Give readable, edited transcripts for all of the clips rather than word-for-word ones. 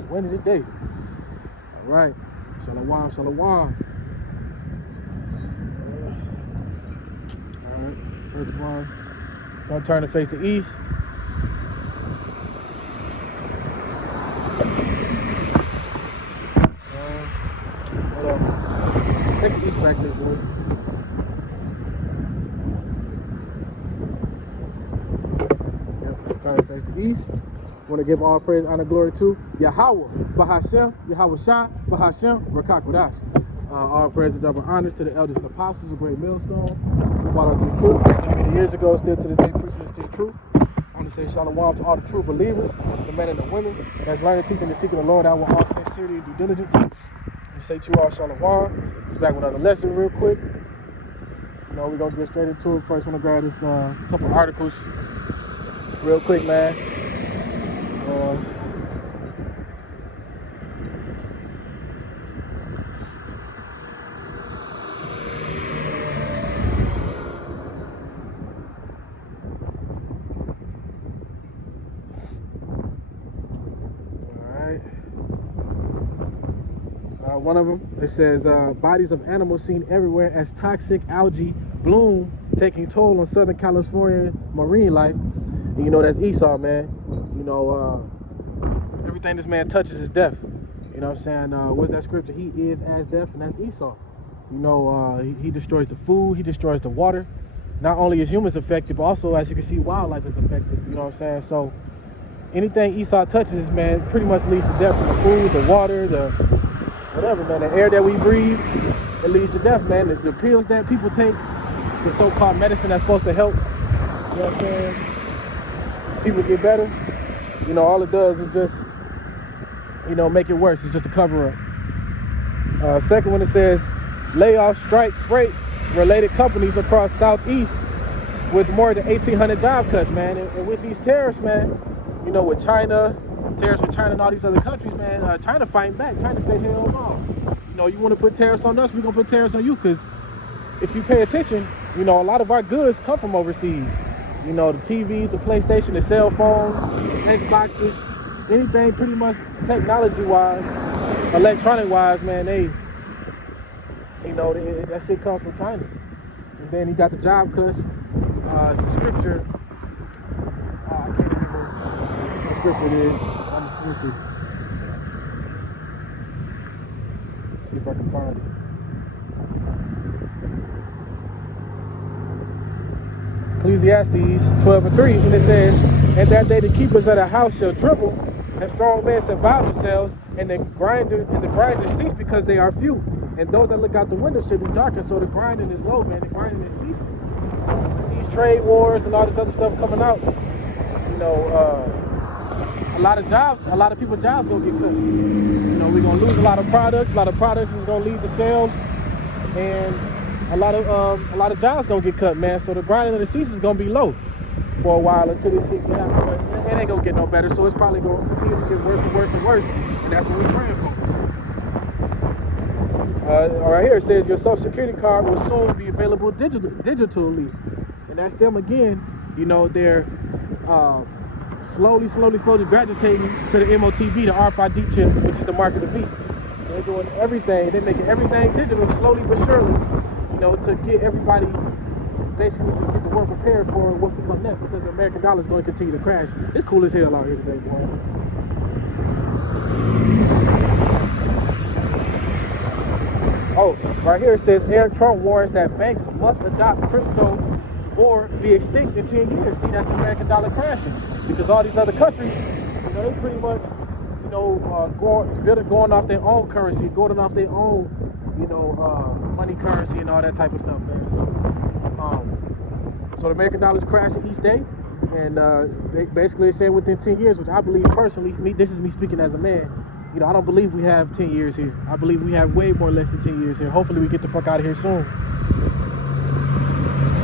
Windy today. All right. Shalom, shalom. All right. First one. Don't turn to face the east. Hold on. Take the east back this way. Yep. Turn to face the east. Want to give all praise, honor, glory to Yahweh, Bahashem, Yahweh Shah, Bahashem, Rakakwadash. All praise and double honors to the elders and apostles of Great Millstone, who brought out this truth many years ago, still to this day preaching this truth. I want to say shalom to all the true believers, the men and the women that's learning, teaching, and seeking the Lord out with all sincerity and due diligence. And say to you all shalom. Just back with another lesson real quick. You know, we're going to get straight into it. First, I want to grab this couple articles real quick, man. One of them, it says, bodies of animals seen everywhere as toxic algae bloom taking toll on Southern California marine life. And you know, that's Esau, man. You know, everything this man touches is death. You know what I'm saying? What's that scripture? He is as death, and that's Esau. You know, he destroys the food, he destroys the water. Not only is humans affected, but also, as you can see, wildlife is affected. You know what I'm saying? So anything Esau touches, man, pretty much leads to death. From the food, the water, the whatever, man, the air that we breathe, it leads to death, man. The pills that people take, the so-called medicine that's supposed to help, you know what I'm saying, people get better, you know, all it does is just, you know, make it worse. It's just a cover-up. Second one, it says, layoffs strike freight-related companies across Southeast with more than 1,800 job cuts, man. And with these tariffs, man, you know, with China, tariffs with China and all these other countries, man, China fighting back. China say, hell no. You know, you want to put tariffs on us, we're going to put tariffs on you, because if you pay attention, you know, a lot of our goods come from overseas. You know, the TVs, the PlayStation, the cell phones, Xboxes, anything pretty much technology-wise, electronic-wise, man, they, you know, that shit comes from China. And then you got the job cuts. It's a scripture. I can't remember what scripture it is. Let me see. See if I can find it. Ecclesiastes 12:3, and it says, and that day the keepers of the house shall tremble, and strong men shall bow themselves, and the grinders cease because they are few. And those that look out the window should be darkened. So the grinding is low, man. The grinding is ceasing. These trade wars and all this other stuff coming out, you know, a lot of people's jobs gonna get cut. You know, we're gonna lose a lot of products. A lot of products is gonna leave the shelves, and a lot of jobs gonna get cut, man. So the grinding of the cease is gonna be low for a while until this shit get out. It ain't gonna get no better. So it's probably gonna continue to get worse and worse and worse. And that's what we're praying for. Right here it says your social security card will soon be available digitally, and that's them again. You know, they're slowly graduating to the MOTB, the RFID chip, which is the mark of the beast. They're doing everything. They're making everything digital, slowly but surely. You know, to get everybody basically to get the world prepared for what's to come next, because the American dollar is going to continue to crash. It's cool as hell out here today, boy. Oh, right here it says Eric Trump warns that banks must adopt crypto or be extinct in 10 years. See, that's the American dollar crashing, because all these other countries, you know, they pretty much, you know, going off their own currency, going off their own, you know, money currency and all that type of stuff, man. So the American dollar is crashing each day, and basically it's saying within 10 years, which I believe personally, this is me speaking as a man. You know, I don't believe we have 10 years here. I believe we have way more less than 10 years here. Hopefully we get the fuck out of here soon.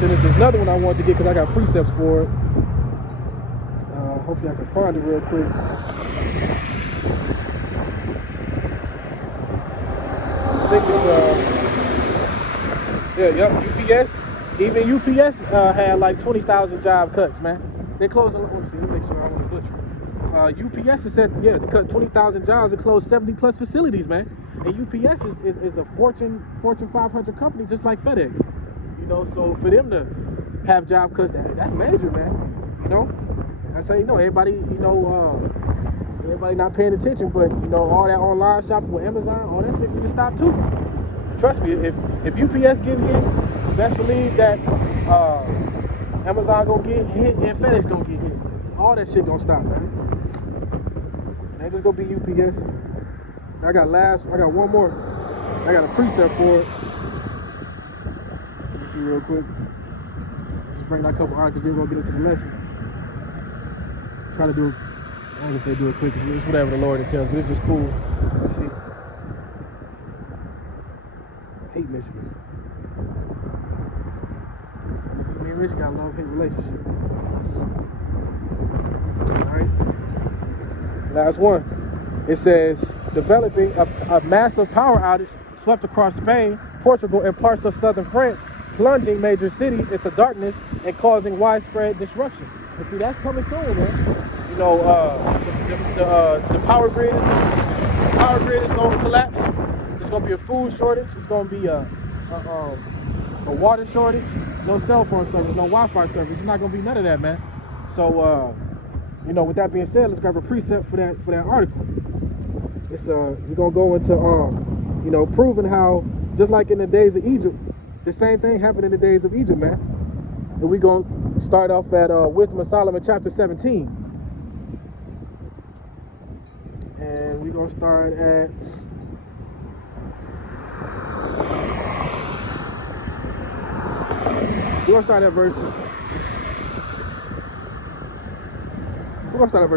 Then there's another one I want to get because I got precepts for it. Hopefully I can find it real quick. I think it's, UPS. Even UPS had like 20,000 job cuts, man. They closed. Let me see. Let me make sure I want to butcher it. UPS is said to cut 20,000 jobs and close 70 plus facilities, man. And UPS is a Fortune 500 company, just like FedEx. You know, so for them to have job cuts, that's major, man. You know, that's how you know everybody. You know, everybody not paying attention, but you know, all that online shopping with Amazon, all that shit finna stop too. Trust me, if UPS getting hit, best believe that Amazon gonna get hit and FedEx gonna get hit. All that shit gonna stop, man. And ain't just gonna be UPS. I got one more. I got a precept for it. Let me see real quick. Just bring that couple articles, then we'll get into the lesson. Try to do it. I'm gonna say do it quick, it's whatever the Lord tells, but it's just cool. Let's see. I hate Michigan. Me and Michigan got a love-hate relationship. Alright. Last one. It says, developing a massive power outage swept across Spain, Portugal, and parts of southern France, plunging major cities into darkness and causing widespread disruption. And see, that's coming soon, man. You know, the power grid is going to collapse. There's going to be a food shortage. It's going to be a water shortage. No cell phone service, no Wi-Fi service. It's not going to be none of that, man. So, you know, with that being said, let's grab a precept for that article. It's we're going to go into you know, proving how, just like in the days of Egypt, the same thing happened in the days of Egypt, man. And we're going to start off at Wisdom of Solomon chapter 17. And we're going to start at verse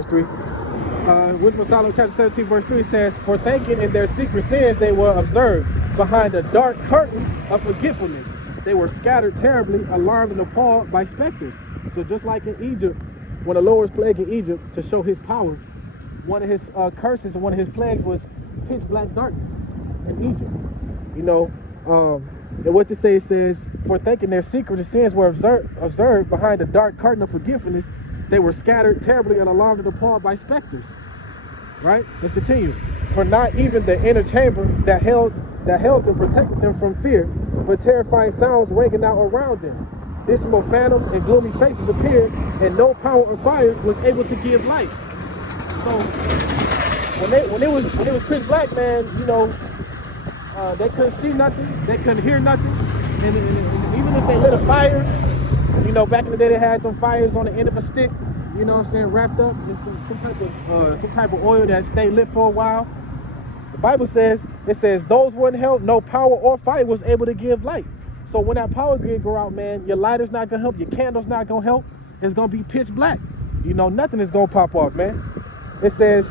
3. Wisdom of Solomon chapter 17 verse 3 says, for thinking in their secret sins they were observed behind a dark curtain of forgetfulness. They were scattered terribly, alarmed and appalled by specters. So just like in Egypt, when the Lord was plaguing Egypt to show his power, one of his curses and one of his plagues was pitch black darkness in Egypt. You know, and what to say, it says, for thinking their secret sins were observed behind a dark curtain of forgetfulness, they were scattered terribly and alarmed and appalled by specters. Right? Let's continue. For not even the inner chamber that held and protected them from fear, but terrifying sounds ringing out around them. Dismal phantoms and gloomy faces appeared, and no power or fire was able to give light. So when it was pitch black, man, you know, they couldn't see nothing, they couldn't hear nothing, and even if they lit a fire, you know, back in the day they had them fires on the end of a stick, you know what I'm saying, wrapped up in some type of oil that stayed lit for a while. The Bible says, it says, those wouldn't help, no power or fire was able to give light. So when that power grid go out, man, your lighter's not gonna help, your candle's not gonna help, it's gonna be pitch black. You know, nothing is gonna pop off, man. It says,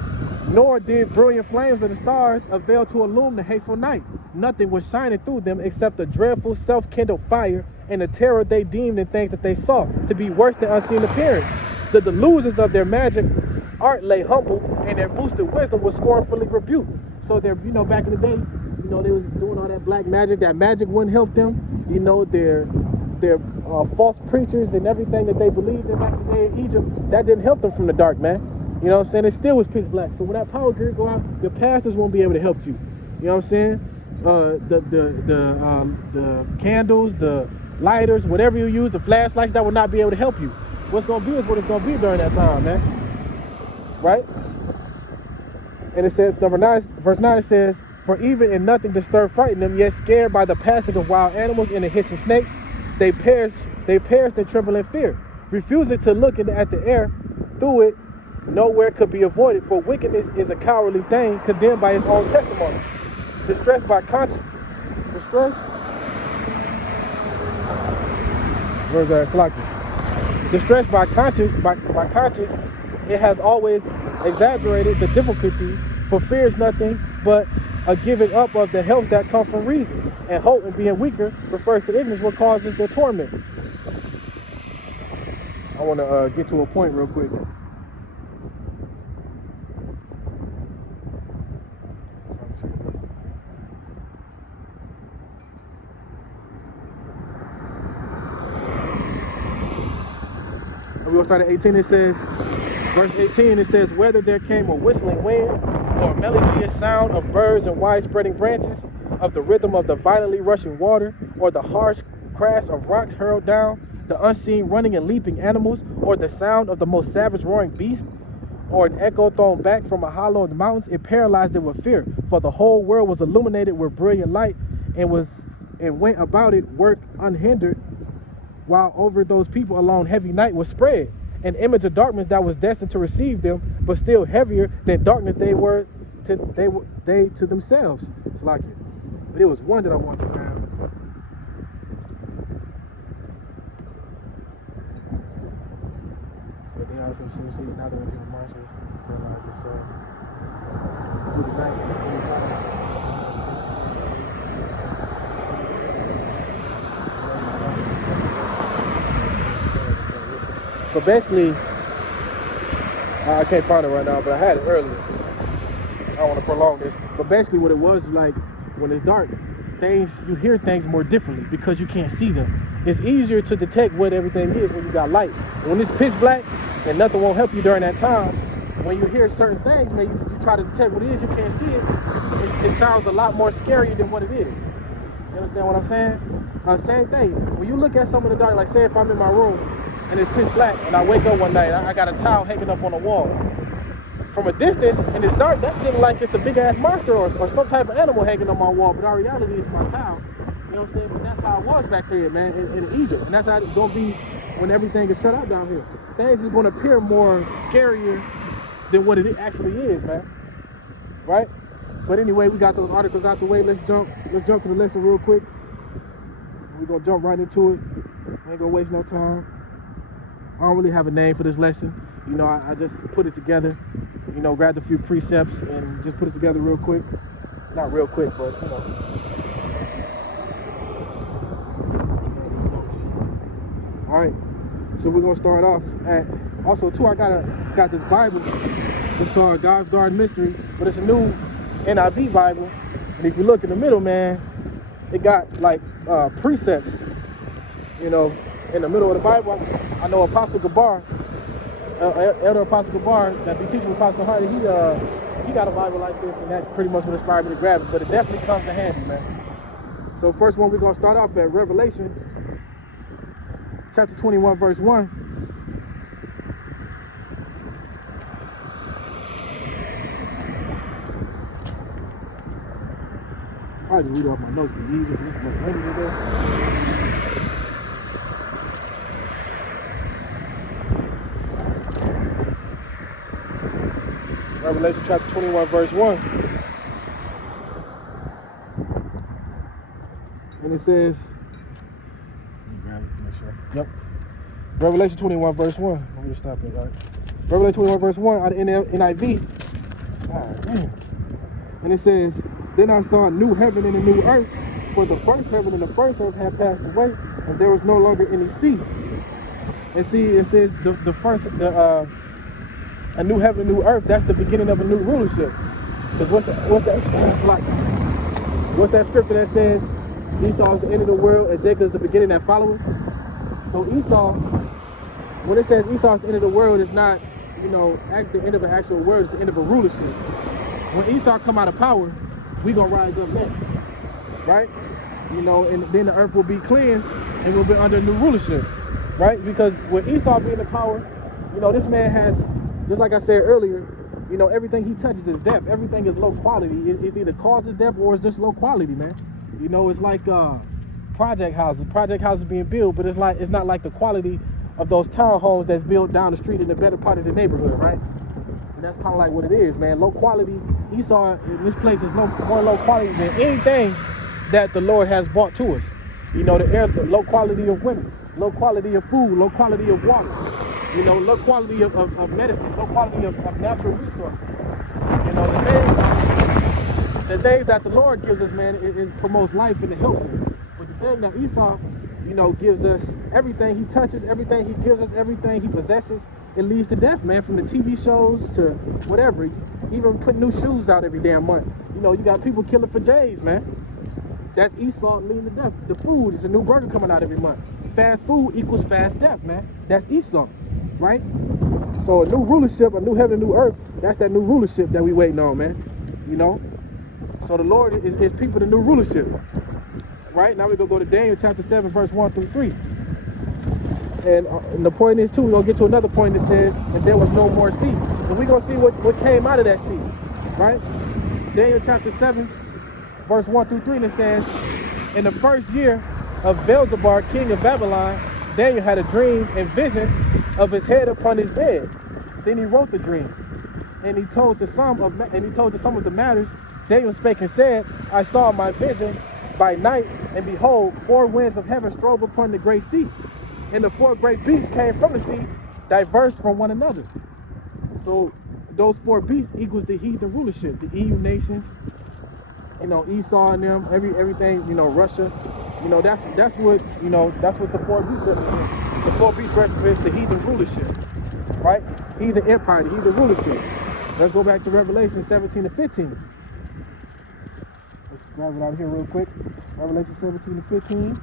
nor did brilliant flames of the stars avail to illumine the hateful night. Nothing was shining through them except a dreadful self-kindled fire and the terror they deemed in things that they saw to be worse than unseen appearance. The delusions of their magic art lay humble, and their boosted wisdom was scornfully rebuked. So they're, you know, back in the day, you know, they was doing all that black magic. That magic wouldn't help them. You know, their false preachers and everything that they believed in back in the day in Egypt, that didn't help them from the dark, man. You know what I'm saying? It still was pitch black. So when that power grid go out, your pastors won't be able to help you. You know what I'm saying? The candles, the lighters, whatever you use, the flashlights, that will not be able to help you. What's going to be is what it's going to be during that time, man. Right? And it says, verse 9, it says, for even in nothing disturbed frighten them, yet scared by the passing of wild animals and the hissing snakes, they perished and tremble in fear. Refusing to look at the air through it, nowhere could be avoided, for wickedness is a cowardly thing, condemned by its own testimony. Distressed by conscience. Where's that? Slaki. Distressed by conscience, it has always exaggerated the difficulties, for fear is nothing but a giving up of the help that comes from reason, and hope in being weaker refers to ignorance, what causes the torment. I want to get to a point real quick. We're gonna start at 18. It says, verse 18, it says, whether there came a whistling wind or a melodious sound of birds and wide-spreading branches, of the rhythm of the violently rushing water, or the harsh crash of rocks hurled down, the unseen running and leaping animals, or the sound of the most savage roaring beast, or an echo thrown back from a hollow of the mountains, it paralyzed them with fear. For the whole world was illuminated with brilliant light, and went about it work unhindered, while over those people alone heavy night was spread, an image of darkness that was destined to receive them, but still heavier than darkness they to themselves. It's like it. But it was one that I wanted to grab. But they also see now they're going to Marshall paralyzed it. So through the night. But basically, I can't find it right now, but I had it earlier. I don't want to prolong this. But basically what it was, like, when it's dark, you hear things more differently because you can't see them. It's easier to detect what everything is when you got light. When it's pitch black and nothing won't help you during that time, when you hear certain things, man, you try to detect what it is, you can't see it. It sounds a lot more scary than what it is. You understand what I'm saying? Same thing. When you look at something in the dark, like say if I'm in my room and it's pitch black and I wake up one night, I got a towel hanging up on the wall. From a distance, and it's dark, that shit like it's a big ass monster or some type of animal hanging on my wall, but our reality is my towel. You know what I'm saying? But that's how it was back then, man, in Egypt. And that's how it's gonna be when everything is shut out down here. Things is gonna appear more scarier than what it actually is, man. Right? But anyway, we got those articles out the way. Let's jump to the lesson real quick. We're gonna jump right into it. Ain't gonna waste no time. I don't really have a name for this lesson. You know, I just put it together. You know, grabbed a few precepts and just put it together real quick. Not real quick, but you know. All right, so we're gonna start off at. Also, too, I got this Bible. It's called God's Garden Mystery, but it's a new NIV Bible. And if you look in the middle, man, it got like precepts. You know, in the middle of the Bible. I know Apostle Gabar. Elder Apostle Gabar, that be teaching Apostle Hardy, he got a Bible like this, and that's pretty much what inspired me to grab it. But it definitely comes in handy, man. So first one we're gonna start off at Revelation, chapter 21, verse 1. I'll just read it off my notes, but easier. This is much later today. Revelation chapter 21, verse 1. And it says, let me grab it, make sure. Yep. Revelation 21, verse 1. Let me just stop it, right? Revelation 21, verse 1 out of NIV. And it says, then I saw a new heaven and a new earth, for the first heaven and the first earth had passed away, and there was no longer any sea. And see, it says a new heaven, a new earth, that's the beginning of a new rulership. Because what's that scripture that says Esau is the end of the world and Jacob is the beginning that followeth? So Esau, when it says Esau is the end of the world, it's not, you know, at the end of an actual world, it's the end of a rulership. When Esau come out of power, we gonna rise up next, right? You know, and then the earth will be cleansed and we'll be under new rulership, right? Because with Esau being in power, you know, this man has, just like I said earlier, you know, everything he touches is death. Everything is low quality. It either causes death or it's just low quality, man. You know, it's like project houses. Project houses being built, but it's not like the quality of those townhomes that's built down the street in the better part of the neighborhood, right? And that's kind of like what it is, man. Low quality. Esau in this place is more low quality than anything that the Lord has brought to us. You know, the low quality of women, low quality of food, low quality of water. You know, low quality of medicine, low quality of natural resources. You know, the things that the Lord gives us, man, it promotes life and it helps us. But the thing that Esau, you know, gives us, everything he touches, everything he gives us, everything he possesses, it leads to death, man, from the TV shows to whatever. Even put new shoes out every damn month. You know, you got people killing for J's, man. That's Esau leading to death. The food, it's a new burger coming out every month. Fast food equals fast death, man. That's Esau. right? So a new rulership, a new heaven, a new earth, that's that new rulership that we waiting on, man. You know? So the Lord is people the new rulership. Right? Now we're going to go to Daniel chapter 7, verse 1 through 3. And the point is, too, we're going to get to another point that says, and there was no more sea. And we're going to see what came out of that sea. Right? Daniel chapter 7, verse 1 through 3, and it says, in the first year of Beelzebub, king of Babylon, Daniel had a dream and visions of his head upon his bed. Then he wrote the dream. And he told to some of the matters. Daniel spake and said, I saw my vision by night, and behold, 4 winds of heaven strove upon the great sea. And the 4 great beasts came from the sea, diverse from one another. So those 4 beasts equals the heathen rulership, the EU nations, you know, Esau and them, everything, you know, Russia. You know, that's what the 4 beasts represent. The 4 beasts represents the heathen rulership, right? Heathen empire, the heathen rulership. Let's go back to Revelation 17 to 15. Let's grab it out here real quick. Revelation 17 to 15.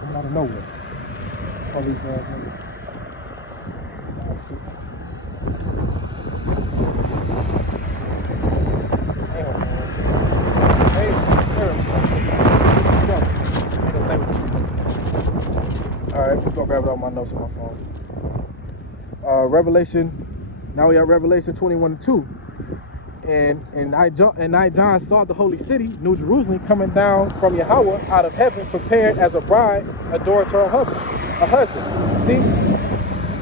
Coming out of nowhere. All these niggas. Alright, we're gonna grab it out my notes on my phone. Revelation, now we are Revelation 21 and 2. And I, John, saw the holy city, New Jerusalem, coming down from Yahweh out of heaven, prepared as a bride adorned to her husband. See?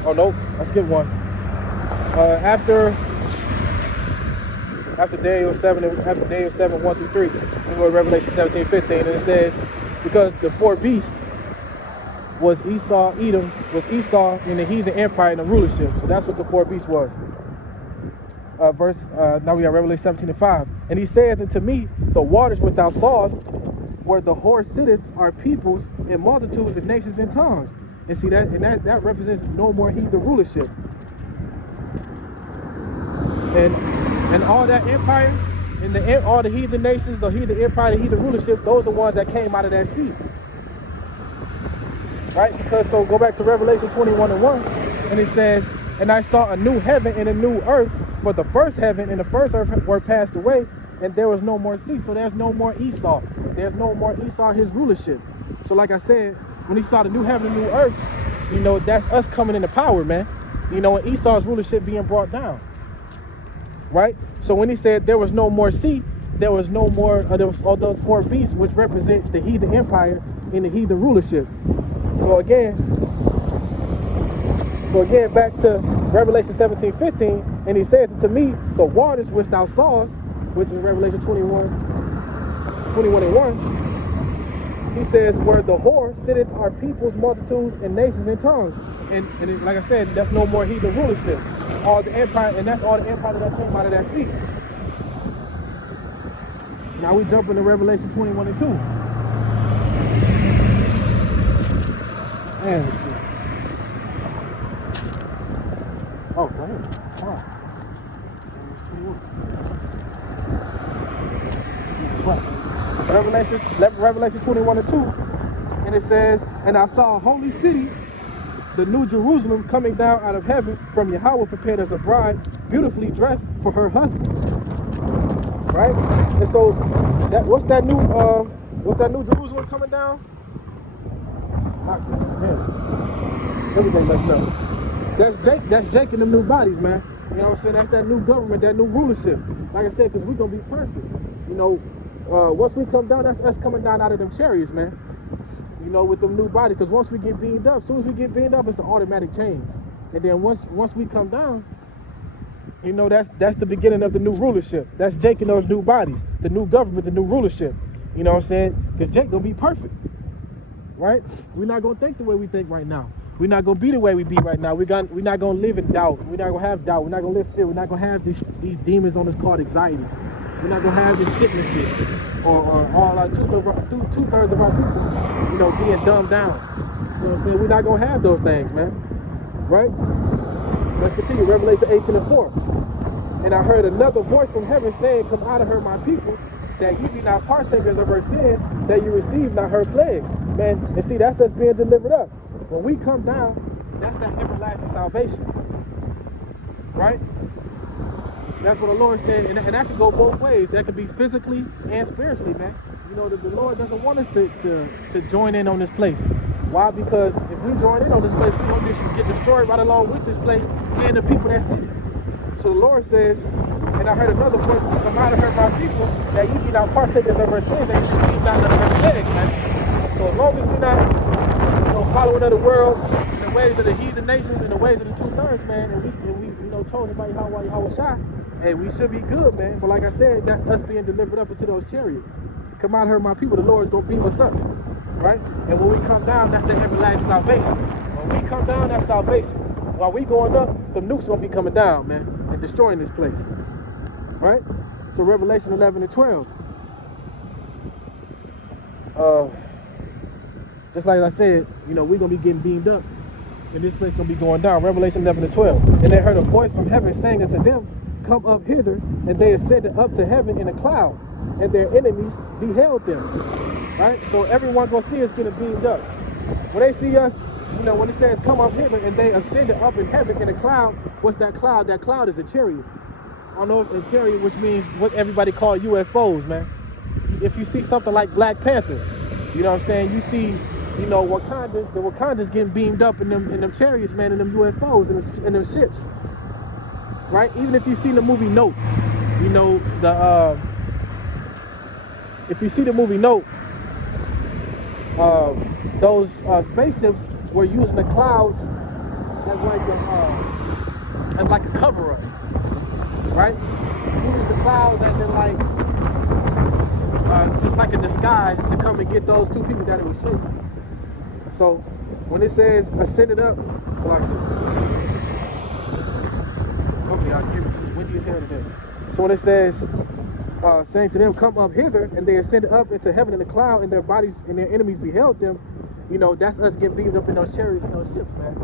Oh no, I skipped one. After Daniel 7, 1 through 3, we go to Revelation 17, 15, and it says, because the 4 beasts was Esau in the heathen empire and the rulership. So that's what the 4 beasts was. Now we got Revelation 17 and 5. And he saith unto me, the waters which thou sawest, where the whore sitteth, are peoples and multitudes and nations and tongues. And see that represents no more heathen rulership. And all that empire, and all the heathen nations, the heathen empire, the heathen rulership, those are the ones that came out of that sea. Right? Because so go back to Revelation 21 and 1, and it says, and I saw a new heaven and a new earth, for the first heaven and the first earth were passed away, and there was no more sea. So there's no more Esau. There's no more Esau, his rulership. So like I said, when he saw the new heaven and new earth, you know, that's us coming into power, man. You know, and Esau's rulership being brought down. Right? So when he said there was no more sea, there was no more of those 4 beasts, which represent the heathen empire and the heathen rulership. So again, back to Revelation 17, 15, and he said to me, the waters which thou sawest, which is Revelation 21 and 1, he says, where the whore sitteth are peoples, multitudes, and nations and tongues. And like I said, that's no more heathen rulership. All the empire, and that's all the empire that came out of that sea. Now we jump into Revelation 21 and 2. Man, oh, go ahead. Revelation 21 and 2. And it says, and I saw a holy city, the new Jerusalem, coming down out of heaven from Yahweh, prepared as a bride, beautifully dressed for her husband. Right? And so what's that new Jerusalem coming down? Man, everything messed up. That's Jake and them new bodies, man. You know what I'm saying? That's that new government, that new rulership. Like I said, because we're gonna be perfect. You know, once we come down, that's us coming down out of them chariots, man. You know, with them new bodies. Because once we get beamed up, as soon as we get beamed up, it's an automatic change. And then once we come down, you know, that's the beginning of the new rulership. That's Jake and those new bodies, the new government, the new rulership. You know what I'm saying? Because Jake gonna be perfect, right? We're not gonna think the way we think right now. We're not gonna be the way we be right now. We're not gonna live in doubt. We're not gonna have doubt. We're not gonna live fear. We're not gonna have these demons on us called anxiety. We're not gonna have these sicknesses or all our two-thirds of our people, you know, being dumbed down. You know what I'm saying? We're not gonna have those things, man. Right? Let's continue. Revelation 18 and 4. And I heard another voice from heaven saying, come out of her, my people, that ye be not partakers of her sins, that you receive not her plagues. Man, and see, that's us being delivered up. When we come down, that's that everlasting salvation. Right? That's what the Lord said. And that could go both ways. That could be physically and spiritually, man. You know, the Lord doesn't want us to join in on this place. Why? Because if we join in on this place, we're going to get destroyed right along with this place and the people that's in it. So the Lord says, and I heard another voice come out of her, my people, that you be not partakers of her sins, that you receive not none of her plagues, man. So as long as we're not following of the world, in the ways of the heathen nations, in the ways of the 2/3, man, and we chosen by Yahweh Shai, hey, we should be good, man. But like I said, that's us being delivered up into those chariots. Come out of her, my people, the Lord is going to beam us up. Right? And when we come down, that's the everlasting salvation. When we come down, that's salvation. While we going up, the nukes gonna be coming down, man, and destroying this place. Right? So Revelation 11 and 12. Just like I said, we're gonna be getting beamed up, and this place gonna be going down. Revelation 11 and 12. And they heard a voice from heaven saying unto them, come up hither, and they ascended up to heaven in a cloud, and their enemies beheld them. Right? So everyone gonna see us getting beamed up. When they see us, when it says come up hither and they ascended up in heaven in a cloud, what's that cloud? That cloud is a chariot. I don't know if a chariot, which means what everybody call UFOs, man. If you see something like Black Panther, you know what I'm saying? You see, the Wakanda's getting beamed up in them chariots, man, in them UFOs, in them ships. Right? Even if you see the movie Nope, if you see the movie Nope, those spaceships were using the clouds as like a cover-up, right? Use the clouds as in just like a disguise to come and get those two people that it was chasing. So when it says ascended up, it's like, hopefully y'all can hear me, it's windy as hell today. So when it says saying to them, come up hither, and they ascended up into heaven in the cloud, and their bodies and their enemies beheld them, that's us getting beamed up in those chariots and those ships, man.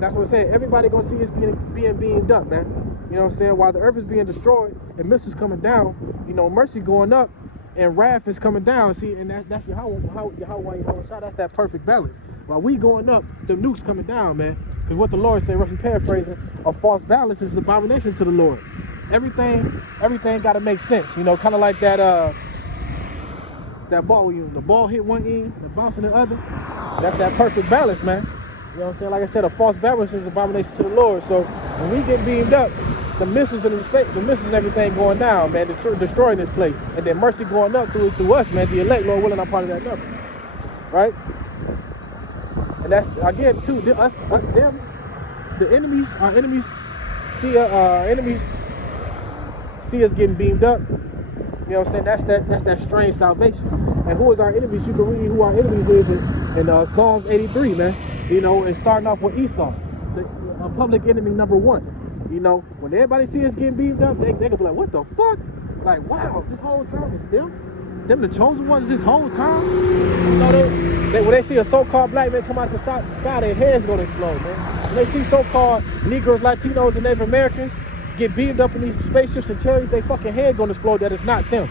That's what I'm saying. Everybody gonna see us being beamed up, man. You know what I'm saying? While the earth is being destroyed and missiles coming down, mercy going up and wrath is coming down. See, and that's Yahweh Shai, that's that perfect balance. While we going up, the nukes coming down, man. Because what the Lord said, roughly paraphrasing, a false balance is an abomination to the Lord. Everything got to make sense, kind of like that ball. The ball hit one end, the bounce in the other. That's that perfect balance, man. You know what I'm saying? Like I said, a false balance is an abomination to the Lord. So when we get beamed up, the missiles and everything going down, man, destroying this place, and then mercy going up through us, man. The elect, Lord willing, I'm part of that number, right? And that's again too. The enemies, our enemies see us getting beamed up. You know what I'm saying? That's that strange salvation. And who is our enemies? You can read who our enemies is in Psalms 83, man. And starting off with Esau, a public enemy number one. When everybody see us getting beamed up, they can be like, what the fuck? Like, wow, this whole time it's them? Them the chosen ones this whole time? When they see a so-called black man come out the sky, their heads gonna explode, man. When they see so-called Negroes, Latinos, and Native Americans get beamed up in these spaceships and chariots, they fucking head gonna explode. That is not them,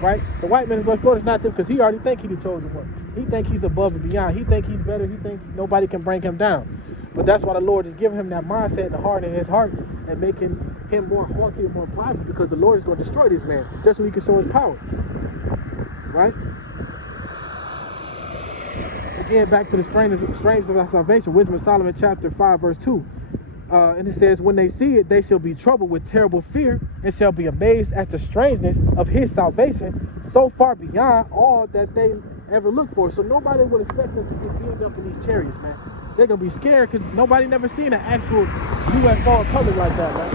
right? The white man is gonna explode. It's not them because he already think he the chosen one. He think he's above and beyond. He think he's better. He think nobody can bring him down. But that's why the Lord is giving him that mindset, the heart in his heart, and making him more haughty and more prideful, because the Lord is going to destroy this man just so he can show his power, right? Again, back to the strangeness of our salvation, Wisdom of Solomon chapter 5 verse 2. And it says, when they see it, they shall be troubled with terrible fear, and shall be amazed at the strangeness of his salvation, so far beyond all that they ever looked for. So nobody would expect us to get beamed up in these chariots, man. They're going to be scared because nobody never seen an actual UFO in public like that, man.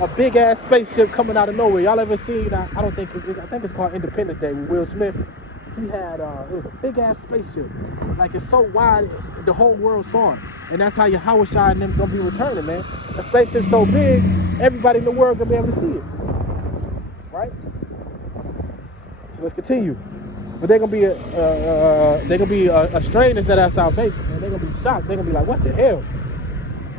A big-ass spaceship coming out of nowhere. Y'all ever seen, I think it's called Independence Day with Will Smith. He had, it was a big-ass spaceship. Like, it's so wide, the whole world saw it. And that's how Yahweh Shai and them going to be returning, man. A spaceship so big, everybody in the world going to be able to see it. Right? So let's continue. But they're gonna be a strangeness at our salvation, and they're gonna be shocked. They're gonna be like, "What the hell?"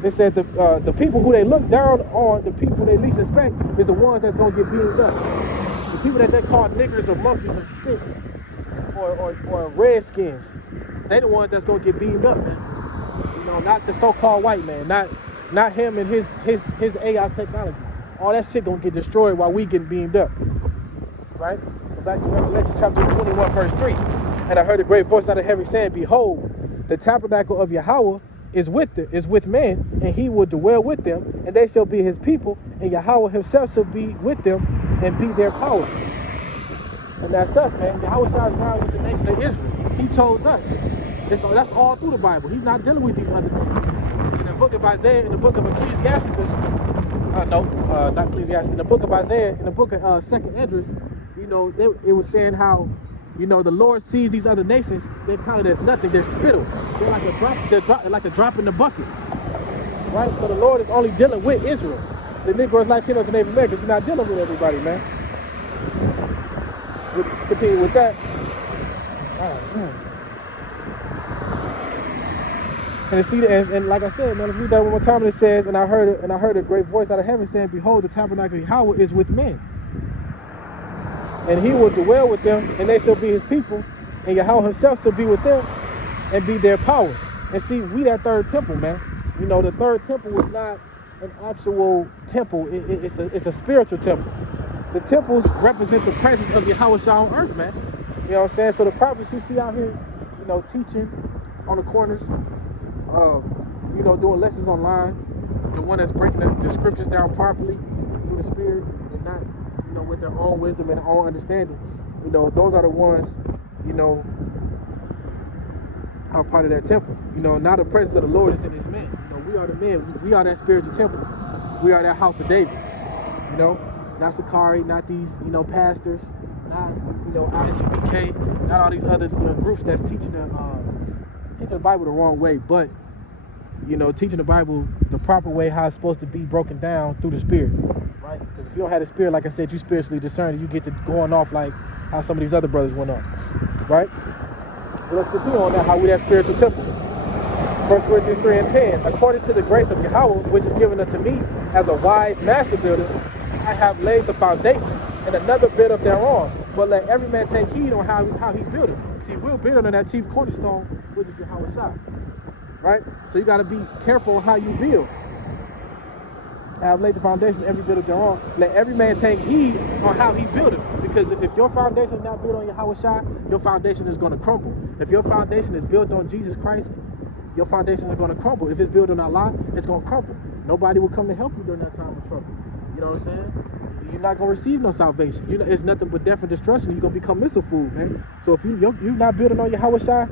It said the people who they look down on, the people they least expect, is the ones that's gonna get beamed up. The people that they call niggers or monkeys or sticks or redskins, they the ones that's gonna get beamed up, man. You know, not the so-called white man, not him and his AI technology. All that shit gonna get destroyed while we getting beamed up, right? So back to Revelation chapter 21, verse 3. And I heard a great voice out of heaven saying, "Behold, the tabernacle of Yahweh is with men, and he will dwell with them, and they shall be his people, and Yahweh himself shall be with them and be their power." And that's us, man. Yahweh shall ride with the nation of Israel. He chose us. That's all through the Bible. He's not dealing with these other nations. In the book of Isaiah, in the book of Ecclesiasticus, not Ecclesiasticus, in the book of Isaiah, in the book of 2nd Esdras, you know, it was saying how, you know, the Lord sees these other nations, they count it as nothing. They're spittle. They're like a drop in the bucket, right? So the Lord is only dealing with Israel. The Negroes, Latinos, and Native Americans, He's not dealing with everybody, man. We'll continue with that. All right, man. And like I said, man, let's read that one more time. And it says, and I heard a great voice out of heaven saying, "Behold, the tabernacle of Yahweh is with men, and he will dwell with them, and they shall be his people, and Yahweh himself shall be with them and be their power." And see, we that third temple, man. You know, the third temple was not an actual temple. It's a spiritual temple. The temples represent the presence of Yahweh on earth, man. You know what I'm saying? So the prophets you see out here, you know, teaching on the corners, you know, doing lessons online, the one that's breaking the scriptures down properly through the Spirit and not, you know, with their own wisdom and their own understanding. You know, those are the ones, you know, are part of that temple. You know, now the presence of the Lord is in his men. You know, we are the men. We are that spiritual temple. We are that house of David. You know, not Sakari, not these, you know, pastors, not, you know, ISUPK, not all these other groups that's teaching the Bible the wrong way, but, you know, teaching the Bible the proper way, how it's supposed to be broken down through the Spirit, right? Because if you don't have the Spirit, like I said, you spiritually discerned, you get to going off like how some of these other brothers went off, right? So let's continue on that, how we that spiritual temple. 1 Corinthians 3 and 10, according to the grace of Yahweh, which is given unto me as a wise master builder, I have laid the foundation, and another builder thereon. But let every man take heed on how he built it. See, we're building on that chief cornerstone, which is Yahweh Shai, right? So you got to be careful on how you build. I have laid the foundation, every builder thereon. Let every man take heed on how he built it. Because if your foundation is not built on Yahweh Shai, your foundation is going to crumble. If your foundation is built on Jesus Christ, your foundation is going to crumble. If it's built on Allah, it's going to crumble. Nobody will come to help you during that time of trouble. You know what I'm saying? You're not going to receive no salvation. You know, it's nothing but death and destruction. You're going to become missile food, man. So if you're not building on Yahweh Shai,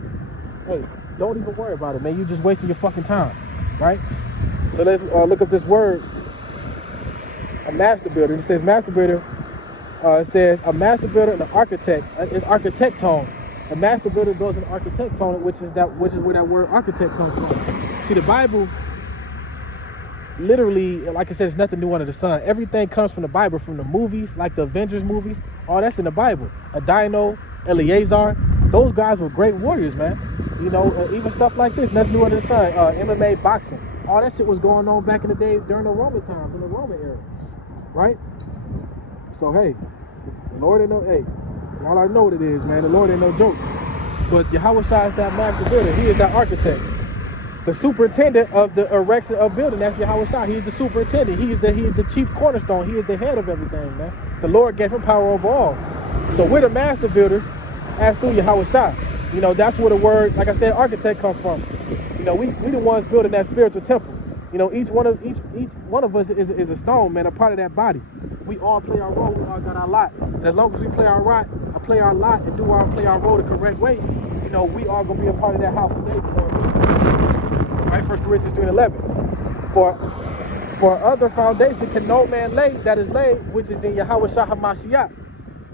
hey, don't even worry about it, man. You're just wasting your fucking time, right? So let's look up this word, a master builder. It says master builder. It says a master builder and an architect. It's architectone. A master builder goes in architectone, which is where that word architect comes from. See, the Bible, literally, like I said, it's nothing new under the sun. Everything comes from the Bible, from the movies, like the Avengers movies. All that's in the Bible. Adino, Eleazar, those guys were great warriors, man. You know, even stuff like this, nothing new under the sun. MMA, boxing, all that shit was going on back in the day during the Roman times, in the Roman era, right? So hey, the Lord ain't no, hey, y'all already know what it is, man. The Lord ain't no joke. But Yahweh Shai is that master builder. He is that architect. The superintendent of the erection of building, that's Yahweh Shai. He is the superintendent. He is the chief cornerstone. He is the head of everything, man. The Lord gave him power over all. So we're the master builders as through Yahweh Shai. You know, that's where the word, like I said, architect comes from. You know, we the ones building that spiritual temple. You know, each one of us is a stone, man, a part of that body. We all play our role. We all got our lot. And as long as we play our lot and play our role the correct way, you know, we are gonna be a part of that house of David. Right, 1 Corinthians 3 and 11. For other foundation can no man lay that is laid, which is in Yahweh Shai HaMashiach.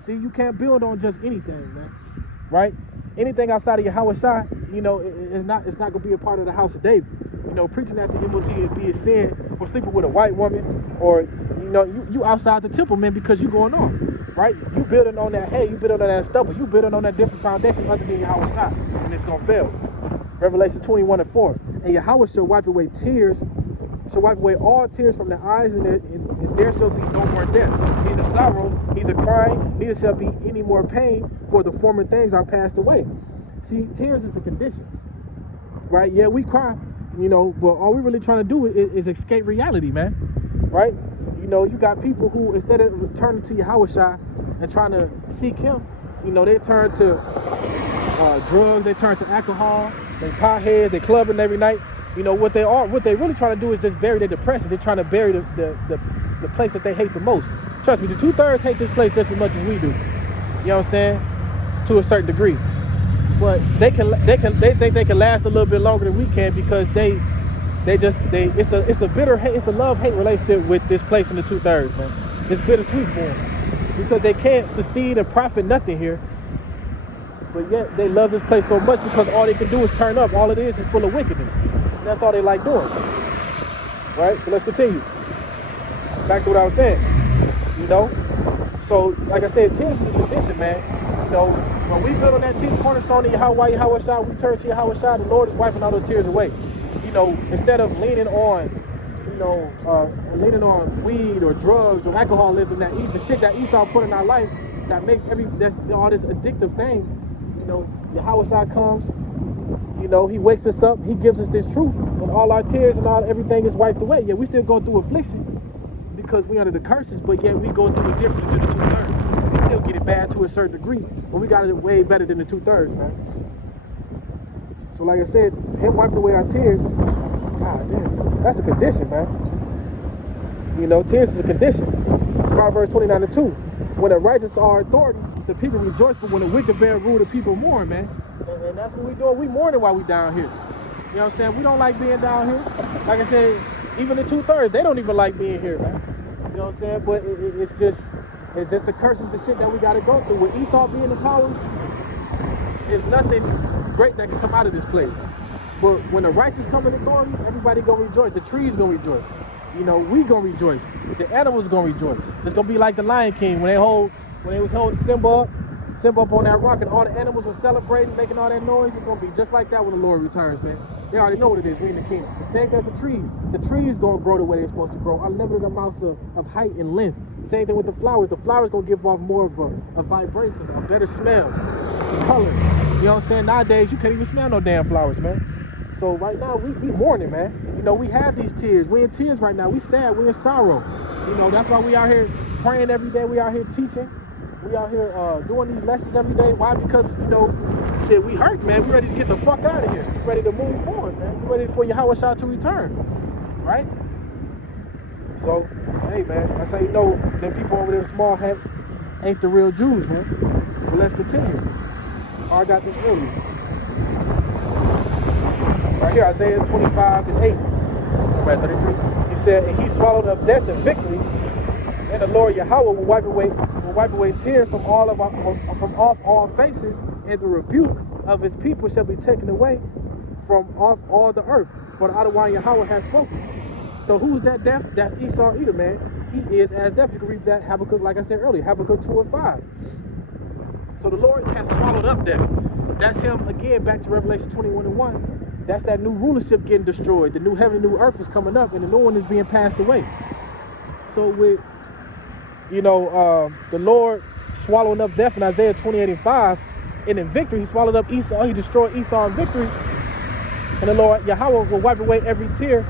See, you can't build on just anything, man. Right? Anything outside of Yahweh Shai, you know, it's not gonna be a part of the house of David. You know, preaching that the MOT is being sin, or sleeping with a white woman, or you know, you outside the temple, man, because you going on, right? You building on that hay, you building on that stubble, you building on that different foundation other than Yahweh Shai, and it's gonna fail. Revelation 21 and 4. And Yahweh shall wipe away tears shall wipe away all tears from their eyes, and there shall be no more death, neither sorrow, neither crying, neither shall be any more pain, for the former things are passed away. See, tears is a condition, right? Yeah, we cry, you know, but all we're really trying to do is escape reality, man, right? You know, you got people who, instead of returning to Yahushua and trying to seek him, you know, they turn to drugs, they turn to alcohol, they potheads, they clubbing every night. You know, what they really trying to do is just bury their depression. They're trying to bury the place that they hate the most. Trust me, the 2/3 hate this place just as much as we do. You know what I'm saying? To a certain degree. But they think they can last a little bit longer than we can, because it's a bitter hate, it's a love-hate relationship with this place in the 2/3, man. It's bittersweet for them, because they can't succeed and profit nothing here. But yet they love this place so much because all they can do is turn up. All it is full of wickedness. And that's all they like doing. Right? So let's continue. Back to what I was saying. You know? So, like I said, tears is a condition, man. You know, when we build on that chief cornerstone of Yahushua, we turn to Yahushua, the Lord is wiping all those tears away. You know, instead of leaning on weed or drugs or alcoholism, the shit that Esau put in our life, that makes that's all this addictive things. You know, Yahushua comes, you know, he wakes us up, he gives us this truth, and all our tears and everything is wiped away. Yeah, we still go through affliction because we under the curses, but yet we go through it differently than the 2/3. We still get it bad to a certain degree, but we got it way better than the 2/3, man. So like I said, him wiping away our tears, god damn, that's a condition, man. You know, tears is a condition. Proverbs 29:2. When the righteous are authority, the people rejoice, but when the wicked bear rule, the people mourn, man. And that's what we doing. We mourning while we down here. You know what I'm saying? We don't like being down here. Like I said, even the 2/3, they don't even like being here, man. You know what I'm saying? But it's just the curses, the shit that we got to go through. With Esau being in power, there's nothing great that can come out of this place. But when the righteous come in authority, everybody gonna rejoice. The trees gonna rejoice. You know, we gonna rejoice. The animals gonna rejoice. It's gonna be like the Lion King when they was holding Simba up on that rock, and all the animals were celebrating, making all that noise. It's gonna be just like that when the Lord returns, man. They already know what it is. We in the kingdom. Same thing with the trees. The trees gonna grow the way they're supposed to grow, unlimited amounts of height and length. Same thing with the flowers. The flowers gonna give off more of a vibration, a better smell, color. You know what I'm saying? Nowadays, you can't even smell no damn flowers, man. So right now, we mourning, man. You know, we have these tears. We in tears right now. We sad. We in sorrow. You know, that's why we out here praying every day. We out here teaching. We out here doing these lessons every day. Why? Because, you know, shit, we hurt, man. We ready to get the fuck out of here. We ready to move forward, man. We ready for Yahushua to return, right? So, hey, man, that's how you know them people over there in small hats ain't the real Jews, man. But let's continue. I got this earlier. Right here, Isaiah 25:8. Number 33. He said, and he swallowed up death and victory, and the Lord Yahweh will wipe away tears from off all faces, and the rebuke of his people shall be taken away from off all the earth. For the Adonai Yahweh has spoken. So who's that death? That's Esau Edom, man. He is as death. You can read that Habakkuk, like I said earlier, Habakkuk 2:5. So the Lord has swallowed up death. That's him again. Back to Revelation 21:1. That's that new rulership getting destroyed. The new heaven, new earth is coming up, and the new one is being passed away. So with, you know, the Lord swallowing up death in Isaiah 28:5, and in victory, he swallowed up Esau. He destroyed Esau in victory. And the Lord Yahweh will wipe away every tear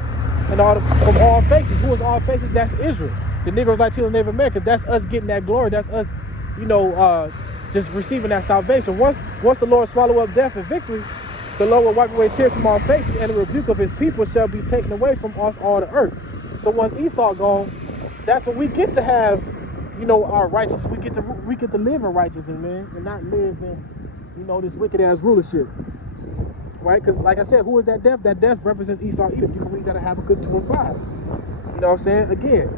and from all faces. Who is all faces? That's Israel. The Negroes, Latinos, Native Americans. That's us getting that glory. That's us, you know, just receiving that salvation. Once the Lord swallow up death and victory, the Lord will wipe away tears from our faces, and the rebuke of his people shall be taken away from us all the earth. So once Esau gone, that's when we get to have, you know, our righteousness. We get to live in righteousness, man, and not live in, you know, this wicked ass rulership. Right? Because like I said, who is that death? That death represents Esau Edom. You can read that in Habakkuk 2:5. You know what I'm saying? Again,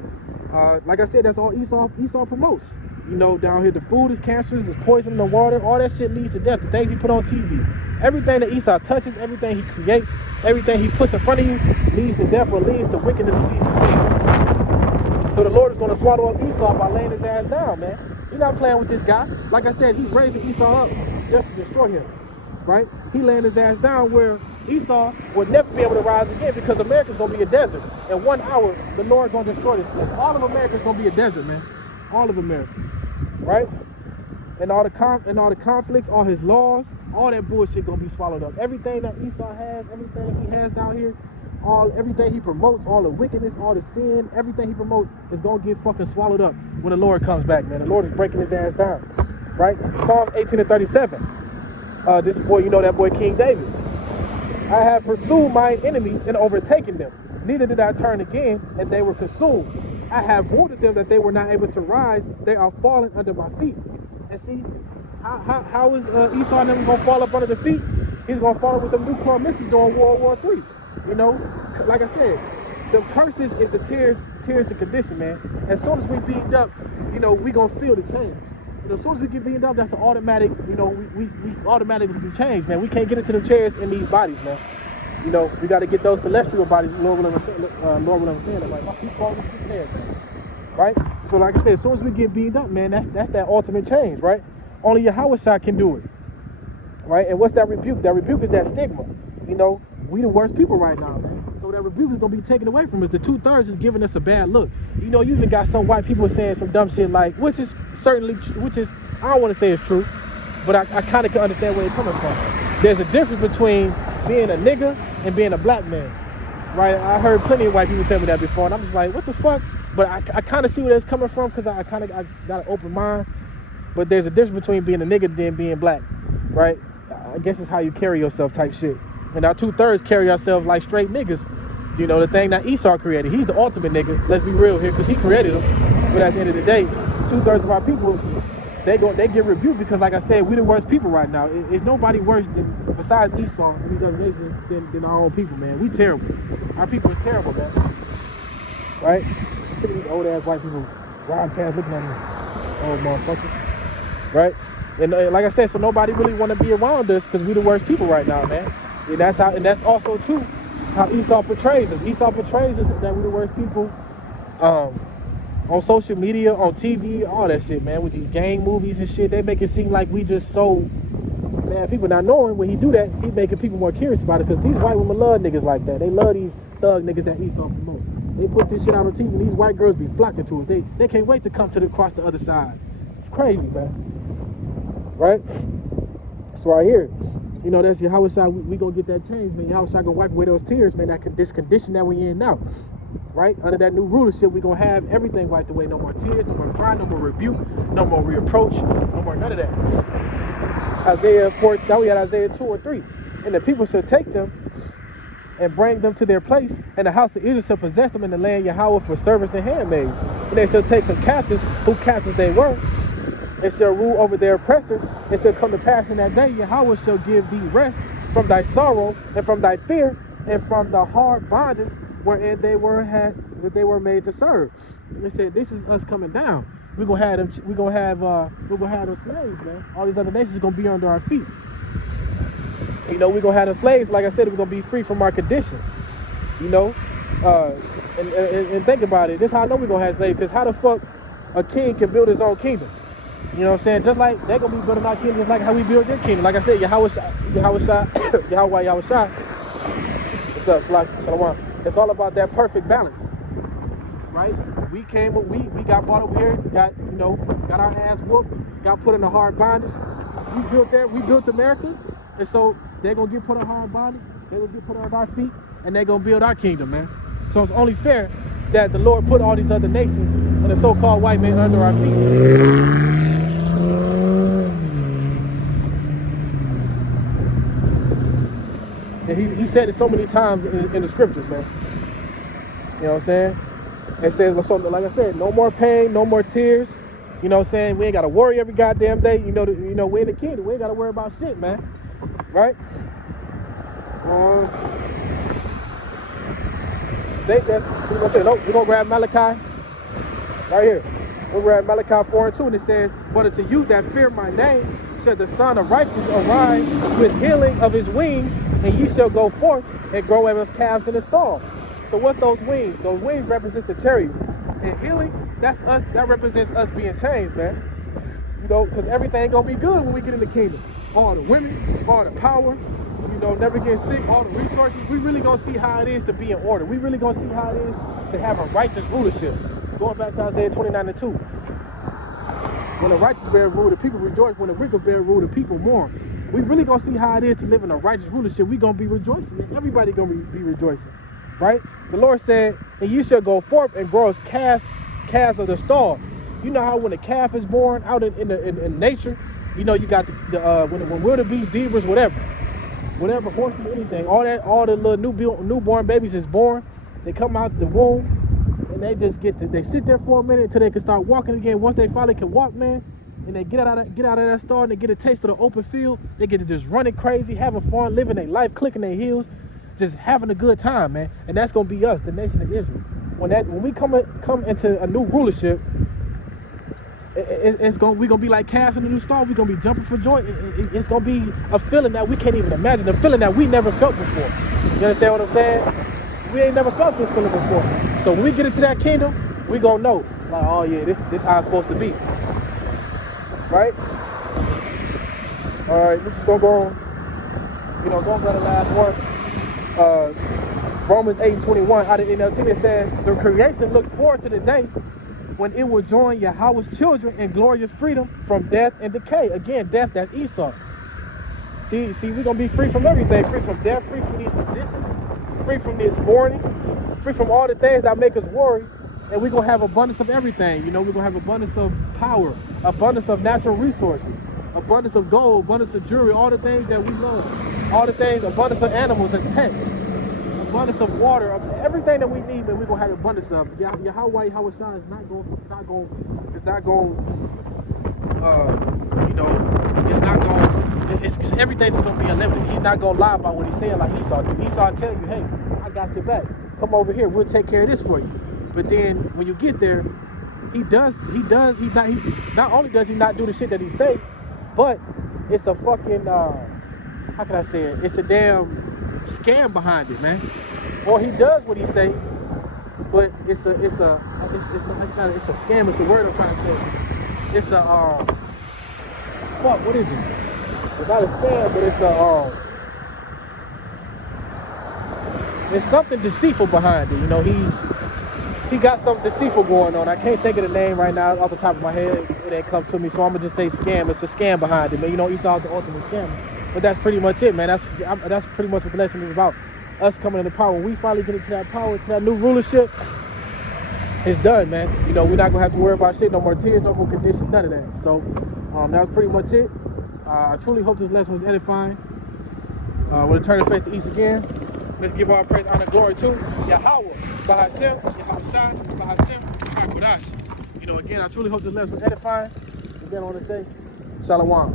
like I said, that's all Esau promotes. You know, down here, the food is cancerous, there's poison in the water, all that shit leads to death. The things he put on TV. Everything that Esau touches, everything he creates, everything he puts in front of you leads to death, or leads to wickedness, and leads to sin. So the Lord is going to swallow up Esau by laying his ass down, man. You're not playing with this guy. Like I said, he's raising Esau up just to destroy him, right? He laying his ass down where Esau will never be able to rise again because America's gonna be a desert. In 1 hour, the Lord gonna destroy this place. All of America's gonna be a desert, man. All of America, right? And all the conflicts, all his laws, all that bullshit gonna be swallowed up. Everything that Esau has, everything he has down here, everything he promotes, all the wickedness, all the sin, everything he promotes is gonna get fucking swallowed up when the Lord comes back, man. The Lord is breaking his ass down, right? Psalms 18:37. This boy, you know that boy King David. I have pursued mine enemies and overtaken them. Neither did I turn again, and they were consumed. I have wounded them that they were not able to rise. They are fallen under my feet. And see, how is Esau never gonna fall up under the feet? He's gonna fall with the nuclear missiles during World War III. You know, like I said, the curses is the tears the condition, man. As soon as we beamed up, you know, we gonna feel the change. You know, as soon as we get beamed up, that's an automatic, you know, we automatically change, man. We can't get into the chairs in these bodies, man. You know, we got to get those celestial bodies. Lord willing, I'm saying that, like, my feet falling asleep there, man. Right? So, like I said, as soon as we get beamed up, man, that's that ultimate change, right? Only Yahweh can do it, right? And what's that rebuke? That rebuke is that stigma. You know, we the worst people right now, man. So that rebuke is gonna be taken away from us. The 2/3 is giving us a bad look. You know, you even got some white people saying some dumb shit like, which is I don't want to say it's true, but I kind of can understand where they're coming from. There's a difference between being a nigga and being a black man, right? I heard plenty of white people tell me that before, and I'm just like, what the fuck? But I kind of see where it's coming from because I got an open mind. But there's a difference between being a nigga and being black, right? I guess it's how you carry yourself type shit. And our 2/3 carry ourselves like straight niggas. You know, the thing that Esau created. He's the ultimate nigga. Let's be real here, because he created them. But at the end of the day, 2/3 of our people, they get rebuked because, like I said, we the worst people right now. It's nobody worse than, besides Esau and these other nations, than our own people, man. We terrible. Our people is terrible, man. Right? I'm sick of these old ass white people riding past looking at me. Old motherfuckers. Right? And like I said, so nobody really want to be around us because we the worst people right now, man. And that's also too how Esau portrays us. Esau portrays us that we're the worst people on social media, on TV, all that shit, man. With these gang movies and shit, they make it seem like we just so, man, people not knowing when he do that, he making people more curious about it, because these white women love niggas like that. They love these thug niggas that Esau promotes. They put this shit out on TV and these white girls be flocking to it. They can't wait to come across the other side. It's crazy, man. Right? So right here, you know, that's Yahweh Shai, we gonna get that change, man. Yahweh Shai gonna wipe away those tears, man, this condition that we in now. Right? Under that new rulership, we gonna have everything wiped away. No more tears, no more crying, no more rebuke, no more reproach, no more none of that. Isaiah 4, now we had Isaiah 2 and 3. And the people shall take them and bring them to their place, and the house of Israel shall possess them in the land Yahweh for servants and handmaids. And they shall take them captives, who captives they were, and shall rule over their oppressors. It shall come to pass in that day, Yahweh shall give thee rest from thy sorrow and from thy fear and from the hard bondage wherein they were made to serve. And they said, this is us coming down. We're gonna have them slaves, man. All these other nations are gonna be under our feet. You know, we're gonna have them slaves. Like I said, we're gonna be free from our condition. You know, and think about it. This is how I know we're gonna have slaves. Because how the fuck a king can build his own kingdom? You know what I'm saying? Just like they're gonna be building our kingdom, just like how we build their kingdom. Like I said, Yahweh Shai. What's up, Shalom? It's all about that perfect balance, right? We got brought over here, got our ass whooped, got put in a hard bondage. We built America, and so they're gonna get put on hard bondage. They're gonna get put on our feet, and they're gonna build our kingdom, man. So it's only fair that the Lord put all these other nations and the so-called white man under our feet. And he said it so many times in the scriptures, man. You know what I'm saying? It says, like I said, no more pain, no more tears. You know what I'm saying? We ain't got to worry every goddamn day. You know, we're in the kingdom. We ain't got to worry about shit, man. Right? I think that's pretty much it. No, we're going to grab Malachi right here. We'll grab Malachi 4 and 2, and it says, but unto you that fear my name shall the Son of Righteousness arise with healing of his wings, and ye shall go forth and grow as calves in the stall. So what those wings? Those wings represent the chariots. And healing, that's us. That represents us being changed, man. You know, because everything gonna be good when we get in the kingdom. All the women, all the power, you know, never getting sick, all the resources, we really gonna see how it is to be in order. We really gonna see how it is to have a righteous rulership. Going back to Isaiah 29:2. When the righteous bear rule, the people rejoice. When the wicked bear rule, the people mourn. We really gonna see how it is to live in a righteous rulership. We gonna be rejoicing. Everybody gonna be rejoicing, right? The Lord said, and you shall go forth and grow as calves of the stall. You know how when a calf is born out in nature, you know, you got when wildebeest, zebras, whatever, horses, anything, all the little newborn babies is born. They come out the womb and they sit there for a minute until they can start walking again. Once they finally can walk, man, and they get out of that stall and they get a taste of the open field, they get to just running crazy, having fun, living their life, clicking their heels, just having a good time, man. And that's gonna be us, the nation of Israel. When we come into a new rulership, we're gonna be like calves in a new stall. We're gonna be jumping for joy. It's gonna be a feeling that we can't even imagine, a feeling that we never felt before. You understand what I'm saying? We ain't never felt this feeling before. So when we get into that kingdom, we gonna know, like, oh yeah, this how it's supposed to be, right? All right, we're just gonna go on. You know, going to the last one. Romans 8:21 out of NLT, it says, the creation looks forward to the day when it will join Yahweh's children in glorious freedom from death and decay. Again, death, that's Esau. See, we're going to be free from everything. Free from death, free from these conditions, free from this mourning, free from all the things that make us worry. And we're going to have abundance of everything. You know, we're going to have abundance of power, abundance of natural resources, abundance of gold, abundance of jewelry, all the things that we love. All the things, abundance of animals as pets. Abundance of water, everything that we need, man, we're gonna have abundance of. Yahweh Shai is not going, it's everything's gonna be unlimited. He's not gonna lie about what he's saying like Esau do. Esau tell you, hey, I got your back. Come over here, we'll take care of this for you. But then when you get there, not only does he not do the shit that he say, but it's a fucking how can I say it? It's a damn scam behind it, man. Or he does what he say, but it's a scam. It's a word I'm trying to say. It's a what is it? It's not a scam, but it's something deceitful behind it. You know, he got something deceitful going on. I can't think of the name right now off the top of my head. It ain't come to me, so I'm gonna just say scam. It's a scam behind it, man. You know, Esau's the ultimate scammer. But that's pretty much it, man. That's pretty much what the lesson is about. Us coming into power. When we finally get into that power, to that new rulership, it's done, man. You know, we're not gonna have to worry about shit, no more tears, no more conditions, none of that. So that was pretty much it. I truly hope this lesson was edifying. We'll turn the face to east again. Let's give our praise, honor, glory to Yahweh, Bahashem, Yahushua, Bahashem, Hakodash. You know, again, I truly hope this lesson was edifying. Again, I want to say, Shalom.